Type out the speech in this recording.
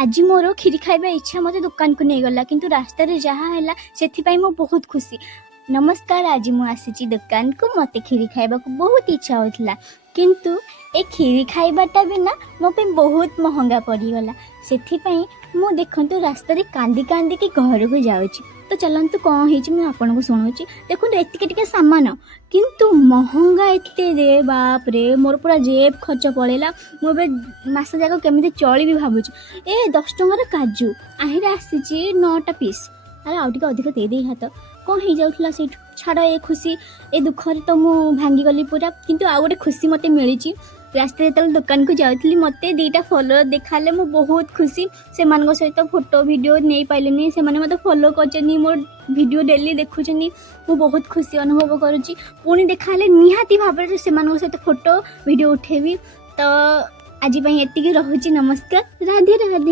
आज मोर खीरी खाइबा इच्छा मते दुकान को नहीं गला किंतु रास्ता रे जहाँ हैला सेथि मो बहुत खुशी। नमस्कार, आज मु आसी दुकान को मते खीरी खाइबा को बहुत इच्छा होतला किंतु ए खीरी खाइबाटा बिना मो पे बहुत महंगा पड़ीगला। सेथिपाई मु देखंतु रास्ता रे कांदी कांदी के घर को जाउची। तो चलंतु कौन होइची मैं आपन को सुनाउची। देखंतु एतिके टिके सामान किंतु महंगा एते रे, बाप रे मोर पूरा जेब खर्च पड़ेला। मु बे मास जाक केमिति चली भी भाबुची। ए 10 टंकार काजू आहिरे आसीची 9टा पीस। अरे आउ टिके अधिक दे दे हाथ कौन हो जाउथला से छाड़। ए खुशी ए दुख रे तो मु भांगी गली पूरा किंतु आ गोटे खुशी मते मिली। रास्ते जो दुकान को जाऊली मत 2टा फॉलोअर देखाले मु बहुत खुशी। से मान सहित फोटो वीडियो नहीं पाइले से मत फॉलो कर मोर वीडियो डेली देखुं मु बहुत खुशी अनुभव करुँची। पुणी देखाले निहाती भाव से सहित फोटो वीडियो उठेबी। तो आज एतिकी रहुची। नमस्कार, राधे राधे।